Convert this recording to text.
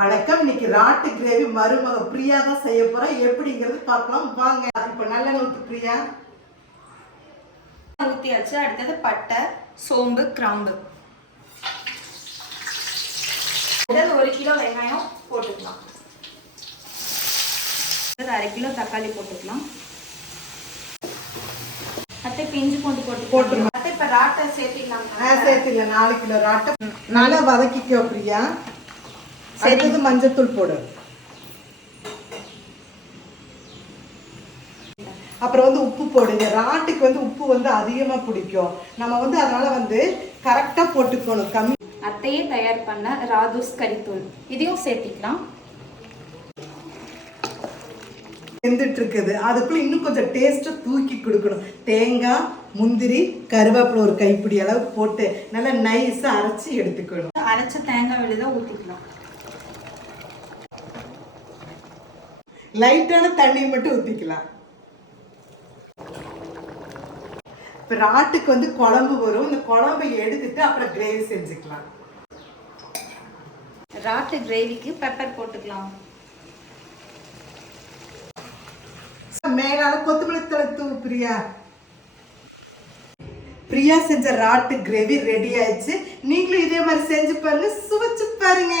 வணக்கம். இன்னைக்கு rot gravy மருமக பிரியா தான் செய்ய போறா. எப்படிங்கிறது பார்க்கலாம் வாங்க. இப்ப நல்லெண்ணெய் ஊத்து பிரியா. ஊத்தியாச்சு. அடுத்தது பட்டை, சோம்பு, கிராம்பு. அடுத்தது 1 கிலோ வெங்காயம் போட்டுக்கலாம். 1/2 கிலோ தக்காளி போட்டுக்கலாம். அத்தை பிஞ்சு பூண்டு போட்டுருங்க. அத்தை இப்ப ராட்டை சேர்த்திடலாம். சேர்த்திடலாம். 4 கிலோ ராட்டை நல்லா வதக்கிக்கோ பிரியா. அடுத்தது மஞ்சத்தூள் போடு. அப்புறம் உப்பு போடுங்க. ராட்டுக்கு உப்பு அதிகமா பிடிக்கும். நம்ம அதனால கரெக்டா போட்டுக்கணும். கம்மி. அத்தையே தயார் பண்ண ராதூஸ் கறித்தூள் இதையும் சேர்த்திக்கலாம். வெந்துட்டு இருக்குது. அதுக்குள்ள இன்னும் கொஞ்சம் டேஸ்ட்டை தூக்கி கொடுக்கணும். தேங்காய், முந்திரி, கருவேப்பிலை ஒரு கைப்பிடி அளவு போட்டு நல்லா நைஸா அரைச்சி எடுத்துக்கணும். அரைச்ச தேங்காய் விழுத ஊத்திக்கலாம். லைட்டான தண்ணி மட்டும் ஊத்திக்கலாம். இப்ப ராட்டுக்கு குழம்பு வரும். இந்த குழம்பை எடுத்துட்டு அப்புறம் கிரேவி செஞ்சுக்கலாம். ராட்டு கிரேவிக்கு பெப்பர் போட்டுக்கலாம். மேலால கொத்தமல்லி தழை தூவு பிரியா. பிரியா செஞ்ச ராட்டு கிரேவி ரெடி ஆயிடுச்சு. நீங்களும் இதே மாதிரி செஞ்சு பாருங்க, சுவைச்சு பாருங்க.